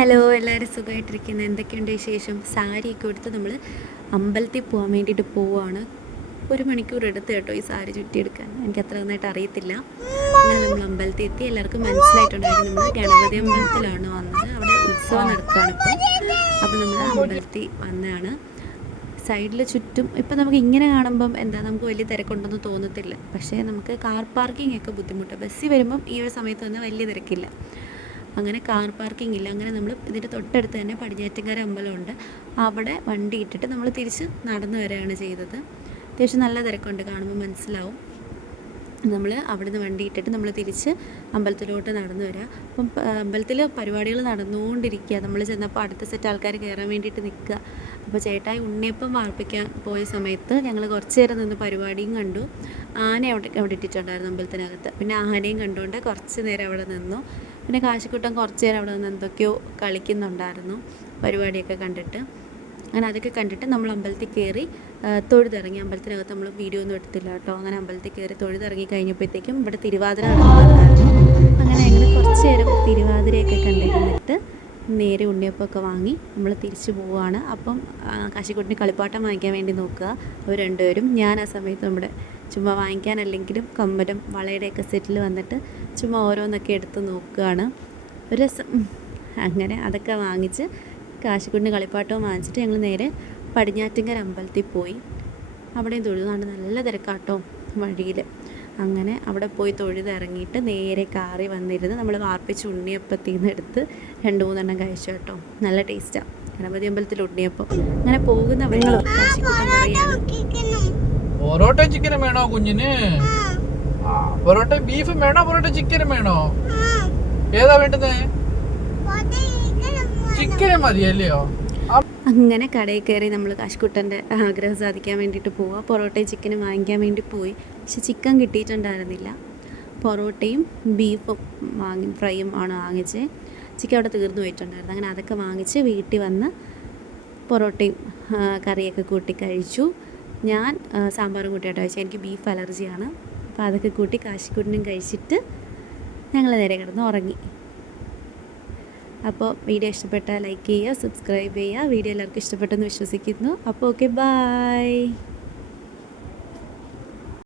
Hello, എല്ലാവരും സുഖമായിട്ടിരിക്കുന്നത്? എന്തൊക്കെയുണ്ട് വിശേഷം? സാരിയൊക്കെ എടുത്ത് നമ്മൾ അമ്പലത്തിൽ പോകാൻ വേണ്ടിയിട്ട് പോവുകയാണ്. 1 മണിക്കൂർ എടുത്ത് കേട്ടോ ഈ സാരി ചുറ്റിയെടുക്കാൻ. എനിക്ക് അത്ര നന്നായിട്ട് അറിയത്തില്ല. അങ്ങനെ നമ്മൾ അമ്പലത്തിൽ എത്തി. എല്ലാവർക്കും മനസ്സിലായിട്ടുണ്ടായിരിക്കും നമ്മൾ ഗണപതി അമ്പലത്തിലാണ് വന്നത്. അവിടെ ഉത്സവം നടക്കുകയാണ് അപ്പോൾ നമ്മൾ അമ്പലത്തിൽ വന്നതാണ്. സൈഡിൽ ചുറ്റും ഇപ്പം നമുക്ക് ഇങ്ങനെ കാണുമ്പം നമുക്ക് വലിയ തിരക്കുണ്ടെന്ന് തോന്നത്തില്ല. പക്ഷേ നമുക്ക് കാർ പാർക്കിംഗ് ഒക്കെ ബുദ്ധിമുട്ടാണ്. ബസ്സിൽ വരുമ്പം ഈ ഒരു സമയത്ത് വന്ന് വലിയ തിരക്കില്ല. അങ്ങനെ കാർ പാർക്കിംഗ് ഇല്ല. അങ്ങനെ നമ്മൾ ഇതിൻ്റെ തൊട്ടടുത്ത് തന്നെ പടിഞ്ഞാറ്റുംകര അമ്പലമുണ്ട്. അവിടെ വണ്ടി ഇട്ടിട്ട് നമ്മൾ തിരിച്ച് നടന്നു വരികയാണ് ചെയ്തത്. അത്യാവശ്യം നല്ല തിരക്കുണ്ട്, കാണുമ്പോൾ മനസ്സിലാവും. നമ്മൾ അവിടുന്ന് വണ്ടി ഇട്ടിട്ട് നമ്മൾ തിരിച്ച് അമ്പലത്തിലോട്ട് നടന്നു വരിക. അപ്പം അമ്പലത്തിൽ പരിപാടികൾ നടന്നുകൊണ്ടിരിക്കുക. നമ്മൾ ചെന്നപ്പോൾ അടുത്ത സെറ്റ് ആൾക്കാർ കയറാൻ വേണ്ടിയിട്ട് നിൽക്കുക. അപ്പോൾ ചേട്ടായി ഉണ്ണിയപ്പം വാർപ്പിക്കാൻ പോയ സമയത്ത് ഞങ്ങൾ കുറച്ച് നേരം നിന്ന് പരിപാടിയും കണ്ടു. ആന അവിടെ ഇട്ടിട്ടുണ്ടായിരുന്നു അമ്പലത്തിനകത്ത്. പിന്നെ ആനയും കണ്ടുകൊണ്ട് കുറച്ച് നേരം അവിടെ നിന്നു. പിന്നെ കാശിക്കുട്ടൻ കുറച്ച് നേരം അവിടെ നിന്ന് എന്തൊക്കെയോ കളിക്കുന്നുണ്ടായിരുന്നു പരിപാടിയൊക്കെ കണ്ടിട്ട്. അങ്ങനെ അതൊക്കെ കണ്ടിട്ട് നമ്മൾ അമ്പലത്തിൽ കയറി തൊഴുതിറങ്ങി. അമ്പലത്തിനകത്ത് നമ്മൾ വീഡിയോ ഒന്നും എടുത്തില്ല കേട്ടോ. അങ്ങനെ അമ്പലത്തിൽ കയറി തൊഴുതിറങ്ങി കഴിഞ്ഞപ്പോഴത്തേക്കും ഇവിടെ തിരുവാതിര നടക്കുന്നുണ്ടായിരുന്നു. അങ്ങനെ ഞങ്ങൾ കുറച്ച് നേരം തിരുവാതിരയൊക്കെ കണ്ടിരുന്നിട്ട് നേരെ ഉണ്ണിയപ്പമൊക്കെ വാങ്ങി നമ്മൾ തിരിച്ചു പോവുകയാണ്. അപ്പം കാശിക്കുട്ടിന് കളിപ്പാട്ടം വാങ്ങിക്കാൻ വേണ്ടി നോക്കുക അവർ രണ്ടുപേരും. ഞാൻ ആ സമയത്ത് നമ്മുടെ ചുമ്മാ വാങ്ങിക്കാനല്ലെങ്കിലും കമ്മലും വളയുടെയൊക്കെ സെറ്റിൽ വന്നിട്ട് ചുമ്മാ ഓരോന്നൊക്കെ എടുത്ത് നോക്കുകയാണ്. ഒരു രസം. അങ്ങനെ അതൊക്കെ വാങ്ങിച്ച് കാശിക്കുട്ടിന് കളിപ്പാട്ടവും വാങ്ങിച്ചിട്ട് ഞങ്ങൾ നേരെ പടിഞ്ഞാറ്റുംകര അമ്പലത്തിൽ പോയി. അവിടെയും തൊഴുതാണ്. നല്ല തിരക്കാട്ടോ വഴിയിൽ. അങ്ങനെ അവിടെ പോയി തൊഴുതിറങ്ങിയിട്ട് നേരെ കാറി വന്നിരുന്ന് നമ്മൾ വാർപ്പിച്ച് ഉണ്ണിയപ്പത്തിൽ നിന്ന് എടുത്ത് 2-3 എണ്ണം കഴിച്ചു കേട്ടോ. നല്ല ടേസ്റ്റാണ് ഗണപതി അമ്പലത്തിൽ ഉണ്ണിയപ്പം. അങ്ങനെ പോകുന്ന വഴി കാശിക്കുട്ടൻ പറയുകയാണ്, പൊറോട്ട ചിക്കനും വേണോ കുഞ്ഞിന്? പൊറോട്ട ബീഫും വേണോ പൊറോട്ട ചിക്കനും വേണോ? ഏതാ വേണ്ടുന്നേ? ചിക്കനും മതിയല്ലയോ? അങ്ങനെ കടയിൽ കയറി നമ്മൾ കാശിക്കുട്ടൻ്റെ ആഗ്രഹം സാധിക്കാൻ വേണ്ടിയിട്ട് പോവുക. പൊറോട്ടയും ചിക്കനും വാങ്ങിക്കാൻ വേണ്ടി പോയി. പക്ഷെ ചിക്കൻ കിട്ടിയിട്ടുണ്ടായിരുന്നില്ല. പൊറോട്ടയും ബീഫും ഫ്രൈയും ആണ് വാങ്ങിച്ചത്. ചിക്കൻ അവിടെ തീർന്നു പോയിട്ടുണ്ടായിരുന്നു. അങ്ങനെ അതൊക്കെ വാങ്ങിച്ച് വീട്ടിൽ വന്ന് പൊറോട്ടയും കറിയൊക്കെ കൂട്ടി കഴിച്ചു. ഞാൻ സാമ്പാറും കൂട്ടിയായിട്ട് കഴിച്ചു. എനിക്ക് ബീഫ് അലർജിയാണ്. അപ്പോൾ അതൊക്കെ കൂട്ടി കാശിക്കുട്ടനും കഴിച്ചിട്ട് ഞങ്ങൾ നേരെ കിടന്ന് ഉറങ്ങി. അപ്പോൾ വീഡിയോ ഇഷ്ടപ്പെട്ടാൽ ലൈക്ക് ചെയ്യുക, സബ്സ്ക്രൈബ് ചെയ്യുക. വീഡിയോ എല്ലാവർക്കും ഇഷ്ടപ്പെട്ടെന്ന് വിശ്വസിക്കുന്നു. അപ്പോൾ ഓക്കെ, ബൈ.